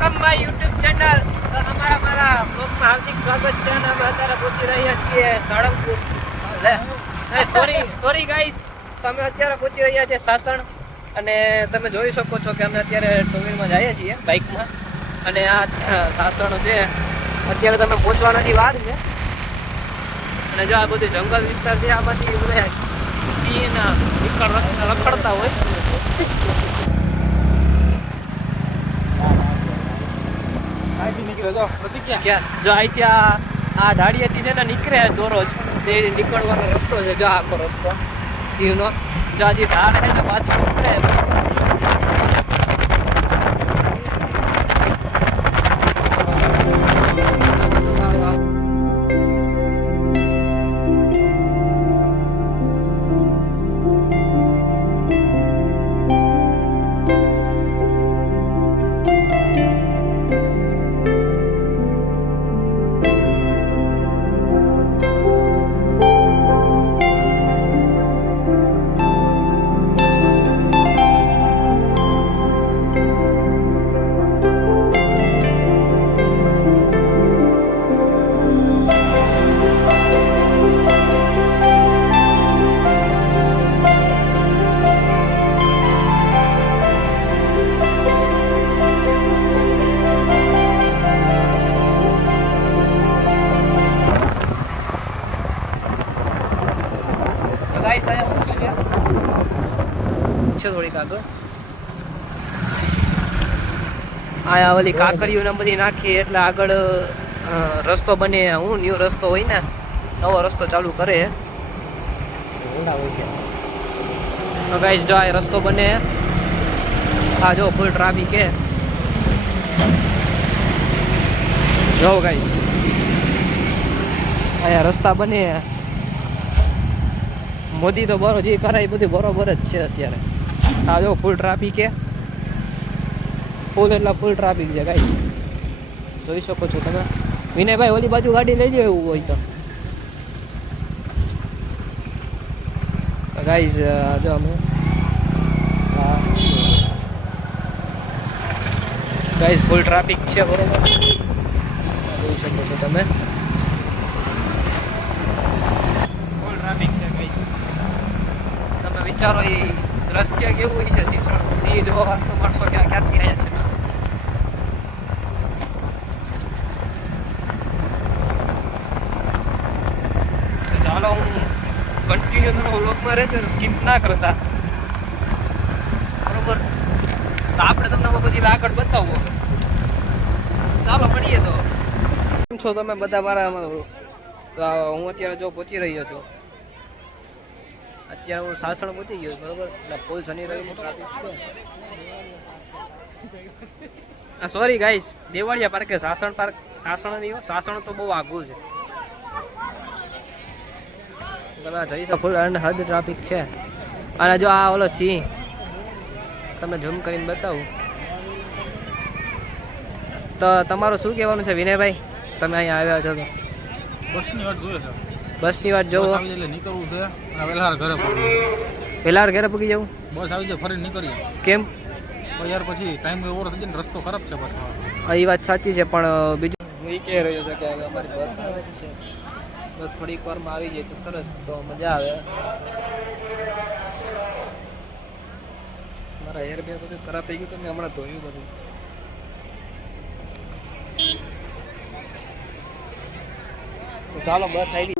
Welcome my YouTube channel. મારા બ્લોગમાં હાર્દિક સ્વાગત છે અને અમે અત્યારે પહોંચી રહ્યા છીએ સાળંગપુર. સોરી ગાઈસ, તમે અત્યારે પહોંચી રહ્યા છીએ સાસણ અને તમે જોઈ શકો છો કે અમે અત્યારે ટુ વ્હીલમાં જઈએ છીએ બાઇકમાં. અને આ સાસણ છે અત્યારે તમે પહોંચવાનાથી વાર છે. અને જો આ બધું જંગલ વિસ્તાર છે, આમાંથી બધા સિંહ રખડતા હોય. જો અહીંથી આ ઢાળિયાથી છે ને નીકળે દોરો જ તે નીકળવાનો રસ્તો છે. જો આખો રસ્તો સિંહનો, જો હજી ઢાળ છે ને પાછળ નીકળે. થોડીક આગળ આ ઓલી કાકરીઓ ને બધી નાખી એટલે આગળ રસ્તો બને. હું ન્યુ રસ્તો હોય ને, નવો રસ્તો ચાલુ કરે. ગાઈસ જો આ રસ્તો બને, હા જો ફૂલ ટ્રાફિક હે. જો ગાઈસ અહીંયા રસ્તા બને. મોદી તો બરો જે કરાય બધું બરોબર જ છે અત્યારે. આ જો ફૂલ ટ્રાફિક છે, ફૂલ એટલે ફૂલ ટ્રાફિક છે ગાઈસ, જોઈ શકો છો તમે. વિનયભાઈ ઓલી બાજુ ગાડી લઈ લો એવું હોય તો. ગાઈસ જો અમે ગાઈસ ફૂલ ટ્રાફિક છે બરોબર, જોઈ શકો છો તમે. ફૂલ ટ્રાફિક છે ગાઈસ. તમે વિચારો એ દ્રશ્ય કેવું હોય છે. સિંહ જોવા વાસ્તુ માણસો ક્યાંથી આવ્યા છે. ચાલો હું કન્ટિન્યુ થોડો વ્લોગમાં રહેતો, સ્કીપ ના કરતા બરોબર. તો આપણે તમને બધી આગળ બતાવવો. ચાલો મળીએ. તો કેમ છો તમે બધા મારા? તો હું અત્યારે જો પહોંચી રહ્યો છું. અત્યારે હું સાસણ પહોંચી ગયો બરોબર. એટલે ફૂલ શનિ રવિનું ટ્રાફિક છે. Sorry guys, Devaliya park, Sasan park, Sasan નહીં. સાસણ તો બહુ આઘું છે. તમે જઈ શકો ફૂલ હદ ટ્રાફિક છે. અને જો આ ઓલો સિંહ તમને ઝૂમ કરીને બતાવું તો તમારું શું કહેવાનું છે વિનયભાઈ? તમે અહીંયા આવ્યા છો તો બસની વાટ જોઈએ છે. બસની વાટ જોવો એટલે નીકળવું છે. વેલાર ઘરે વેલાર ઘરે પૂગી જવું. બસ આવી જાય ફરી નીકળીએ. કેમ? તો યાર પછી ટાઈમ ઓવર થઈ જાય ને, રસ્તો ખરાબ છે પાછો. એ વાત સાચી છે, પણ બીજું હું એ કહી રહ્યો છું કે અમારી બસ આવવાની છે. બસ થોડીક વારમાં આવી જાય તો સરસ, તો મજા આવે. મારા હેર બેર બધું ખરાબ થઈ ગયું તો મેં હમણાં ધોયું બધું. તો ચાલો બસ આવી.